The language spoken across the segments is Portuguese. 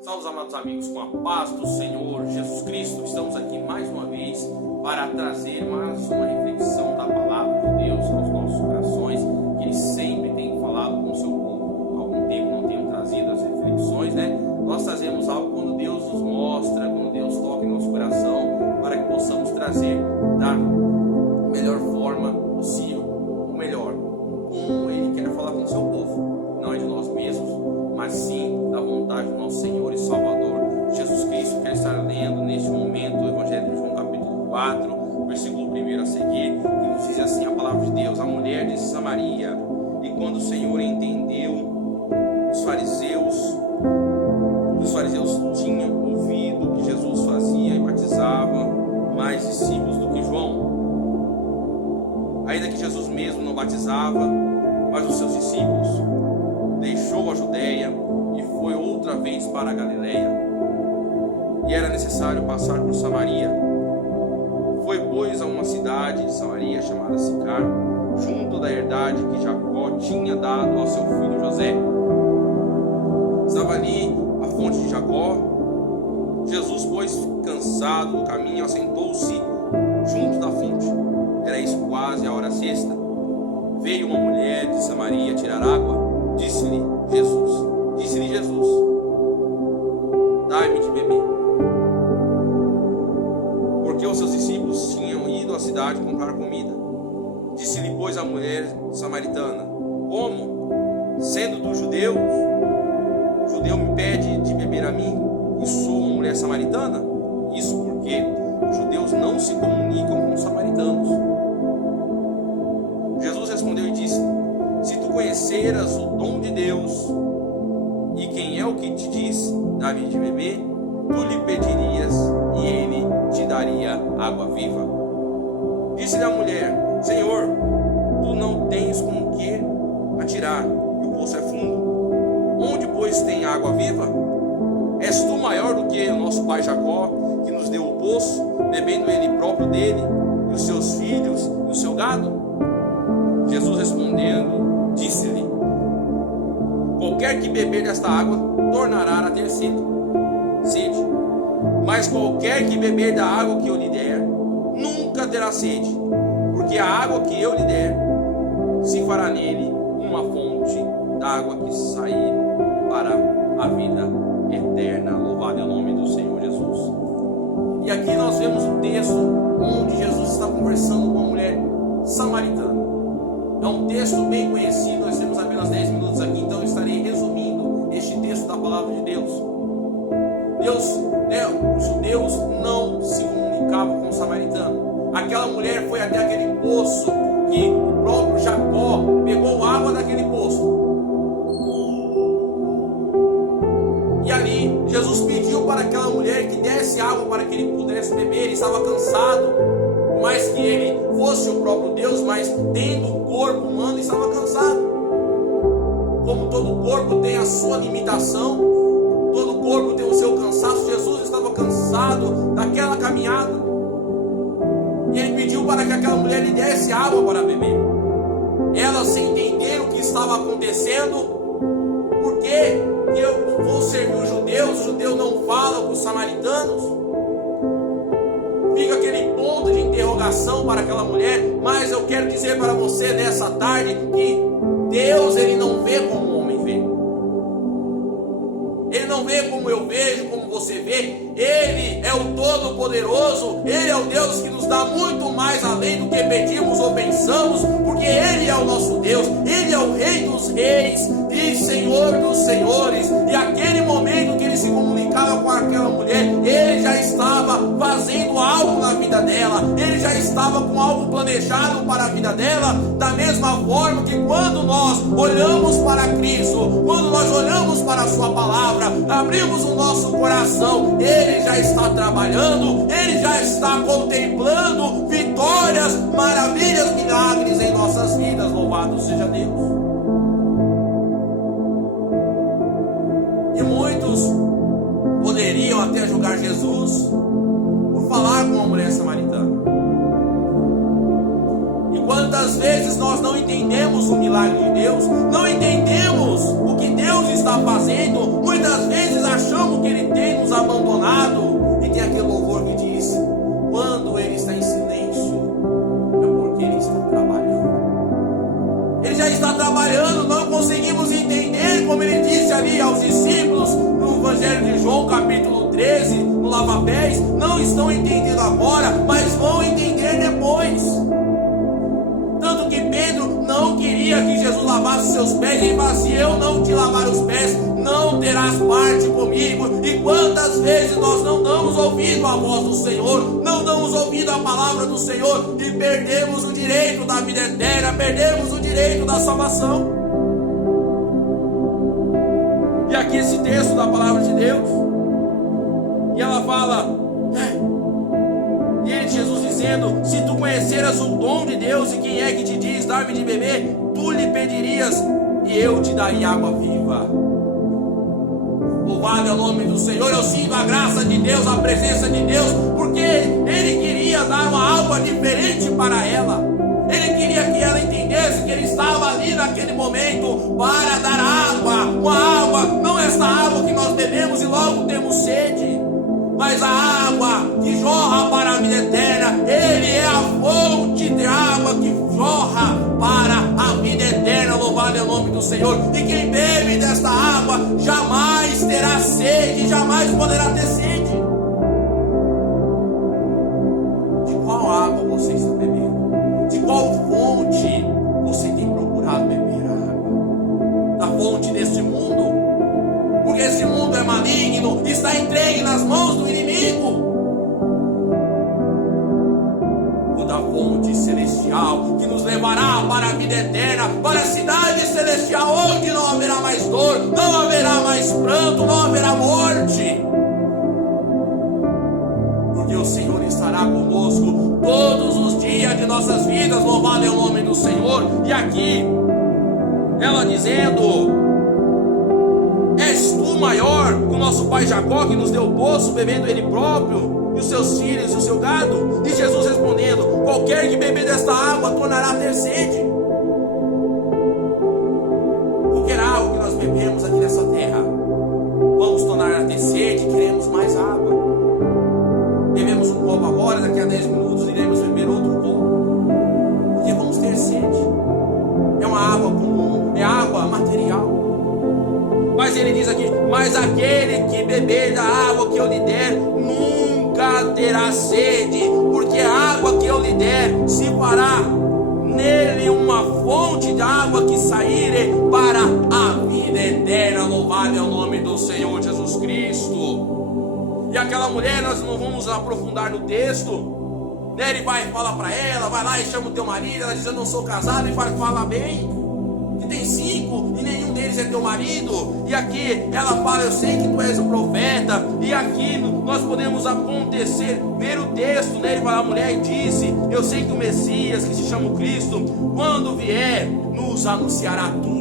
Salve, amados amigos, com a paz do Senhor Jesus Cristo. Estamos aqui mais uma vez para trazer mais uma reflexão da palavra de Deus aos nossos corações, que Ele sempre tem falado com o seu povo. Há algum tempo não tenho trazido as reflexões, né? Nós trazemos algo quando Deus nos mostra, quando Deus toca em nosso coração, para que possamos trazer da melhor forma possível, o melhor, como Ele quer falar com o seu povo. Não é de nós mesmos, mas sim da vontade do nosso Senhor e Salvador Jesus Cristo. Quero estar lendo neste momento o Evangelho de João capítulo 4, versículo 1 a seguir, que nos diz assim a palavra de Deus: a mulher de Samaria. E quando o Senhor entendeu, os fariseus tinham ouvido que Jesus fazia e batizava mais discípulos do que João, ainda que Jesus mesmo não batizava, mas os seus discípulos. Deixou a Judéia e foi outra vez para a Galileia, e era necessário passar por Samaria. Foi, pois, a uma cidade de Samaria chamada Sicar, junto da herdade que Jacó tinha dado ao seu filho José. Estava ali a fonte de Jacó. Jesus, pois, cansado do caminho, assentou-se junto da fonte. Era isso quase a hora sexta. Veio uma mulher de Samaria tirar água. Disse-lhe Jesus, dai-me de beber. Porque os seus discípulos tinham ido à cidade comprar comida. Disse-lhe, pois, a mulher samaritana: como, sendo tu judeu me pede de beber a mim, e sou uma mulher samaritana? Isso porque os judeus não se comunicam com os samaritanos. Jesus respondeu e disse: se tu conheceras o dom de Deus, e quem é o que te diz, dá-me de beber, tu lhe pedirias, e ele te daria água viva. Disse-lhe a mulher: Senhor, tu não tens com que atirar, e o poço é fundo. Onde, pois, tem água viva? És tu maior do que o nosso pai Jacó, que nos deu o poço, bebendo ele próprio dele, e os seus filhos, e o seu gado? Jesus respondendo, disse-lhe: qualquer que beber desta água tornará a ter sede, mas qualquer que beber da água que eu lhe der nunca terá sede, porque a água que eu lhe der se fará nele uma fonte d'água que sair para a vida eterna. Louvado é o nome do Senhor Jesus. E aqui nós vemos o texto onde Jesus está conversando com uma mulher samaritana. É um texto bem conhecido, nós temos apenas 10 minutos aqui, então eu estarei resumindo este texto da palavra de Deus. Os judeus não se comunicavam com o samaritano. Aquela mulher foi até aquele poço que o próprio Jacó pegou água daquele poço. E ali Jesus pediu para aquela mulher que desse água para que ele pudesse beber. Ele estava cansado, por mais que ele fosse o próprio Deus, mas tendo o corpo humano, estava cansado. Como todo corpo tem a sua limitação, todo corpo tem o seu cansaço, Jesus estava cansado daquela caminhada. E ele pediu para que aquela mulher lhe desse água para beber. Ela, sem entender o que estava acontecendo, porque eu vou servir os judeus não falam com os samaritanos. Fica aquele ponto de interrogação para aquela mulher. Mas eu quero dizer para você nessa tarde que Deus, Ele não vê como o homem vê. Ele não vê como eu vejo, como você vê. Ele é o Todo-Poderoso. Ele é o Deus que nos dá muito mais além do que pedimos ou pensamos, porque Ele é o nosso Deus. Ele é o Rei dos Reis e Senhor dos Senhores. E aquele momento que Ele se comunicava com aquela mulher, Ele já estava fazendo algo na vida dela. Ele já estava com algo planejado para a vida dela. Da mesma forma que quando nós olhamos para Cristo, quando nós olhamos para a sua palavra, abrimos o nosso coração, Ele já está trabalhando, Ele já está contemplando vitórias, maravilhas, milagres em nossas vidas. Louvado seja Deus. E muitos poderiam até julgar Jesus por falar com uma mulher samaritana. E quantas vezes nós não entendemos o milagre de Deus, não entendemos o que Deus está fazendo, muitas vezes achamos que Ele discípulos no Evangelho de João, capítulo 13, no lava-pés, não estão entendendo agora, mas vão entender depois. Tanto que Pedro não queria que Jesus lavasse seus pés, e falou: se eu não te lavar os pés, não terás parte comigo. E quantas vezes nós não damos ouvido à voz do Senhor, não damos ouvido à palavra do Senhor, e perdemos o direito da vida eterna, perdemos o direito da salvação. E aqui esse texto da palavra de Deus, e ela fala, e Jesus dizendo: se tu conheceras o dom de Deus, e quem é que te diz, dar-me de beber, tu lhe pedirias, e eu te daria água viva. Louvado é o nome do Senhor. Eu sinto a graça de Deus, a presença de Deus, porque Ele queria dar uma água diferente para ela. Ele queria que ela entendesse que Ele estava ali naquele momento para dar água, uma água, não essa água que nós bebemos e logo temos sede, mas a água que jorra para a vida eterna. Ele é a fonte de água que jorra para a vida eterna. Louvado é o nome do Senhor. E quem bebe desta água jamais terá sede, jamais poderá ter sede. De qual água você está bebendo? De qual fonte você tem procurado beber a água? Da fonte deste mundo? Porque esse mundo é maligno, está entregue nas mãos do inimigo. Ou da fonte celestial, que nos levará para a vida eterna, para a cidade celestial, onde não haverá mais dor, não haverá mais pranto, não haverá morte. Porque o Senhor estará conosco todos os dias de nossas vidas. Louvado é o nome do Senhor. E aqui ela dizendo: és tu maior que o nosso pai Jacó, que nos deu o poço, bebendo ele próprio, e os seus filhos e o seu gado? E Jesus respondendo: qualquer que beber desta água tornará a ter sede. Qualquer água que nós bebemos aqui nessa terra, vamos tornar a ter sede, queremos mais água. Bebemos um copo agora, daqui a 10 minutos iremos beber outro copo, porque vamos ter sede. É uma água comum, é água material. Mas ele diz aqui: mas aquele que beber da água que eu lhe der, nunca terá sede, porque a água que eu lhe der se fará nele uma fonte de água que sairá para a vida eterna. Louvado é o nome do Senhor Jesus Cristo. E aquela mulher, nós não vamos aprofundar no texto, né? Ele vai falar para ela: vai lá e chama o teu marido. Ela diz: eu não sou casado. E fala bem, que tem 5 e nenhum deles é teu marido. E aqui ela fala: eu sei que tu és o profeta. E aqui nós podemos ver o texto, né? Ele fala: a mulher disse: eu sei que o Messias, que se chama o Cristo, quando vier, nos anunciará tudo.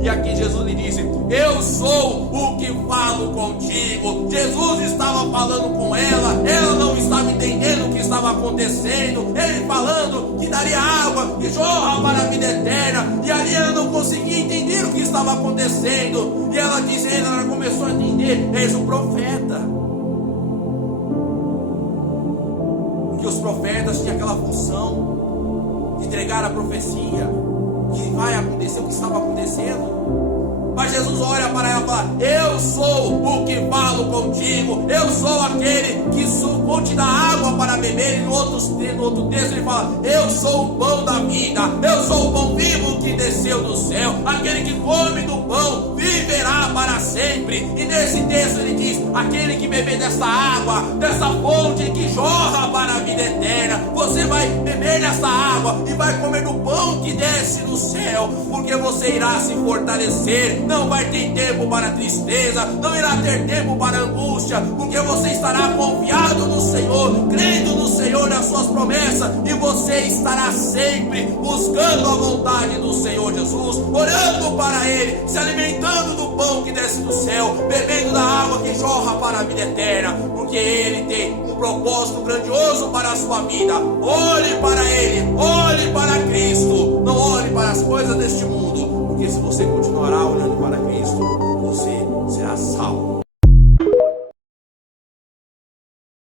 E aqui Jesus lhe disse: eu sou o que falo contigo. Jesus estava falando com ela não estava entendendo o que estava acontecendo. Ele falando que daria água que jorra para a vida eterna, e ali ela não conseguia entender o que estava acontecendo. E ela dizendo, ela começou a entender: és o profeta. Porque os profetas tinham aquela função de entregar a profecia, que vai acontecer o que estava acontecendo. Mas Jesus olha para ela e fala: eu sou o que falo contigo, eu sou aquele que vou te dar água para beber. E no outro texto ele fala: eu sou o pão da vida, eu sou o pão vivo que desceu do céu, aquele que come do pão viverá para sempre. E nesse texto ele diz: aquele que beber desta água, dessa fonte que jorra para a vida eterna, você vai beber dessa água e vai comer do pão que desce do céu, porque você irá se fortalecer. Não vai ter tempo para tristeza, não irá ter tempo para angústia, porque você estará confiado no Senhor, crendo no Senhor, nas suas promessas, e você estará sempre buscando a vontade do Senhor Jesus, orando para Ele, se alimentando do pão que desce do céu, bebendo da água que jorra para a vida eterna, porque Ele tem um propósito grandioso para a sua vida. Olhe para Ele, olhe para Cristo, não olhe para as coisas deste mundo, porque se você continuará olhando para Cristo, você será salvo.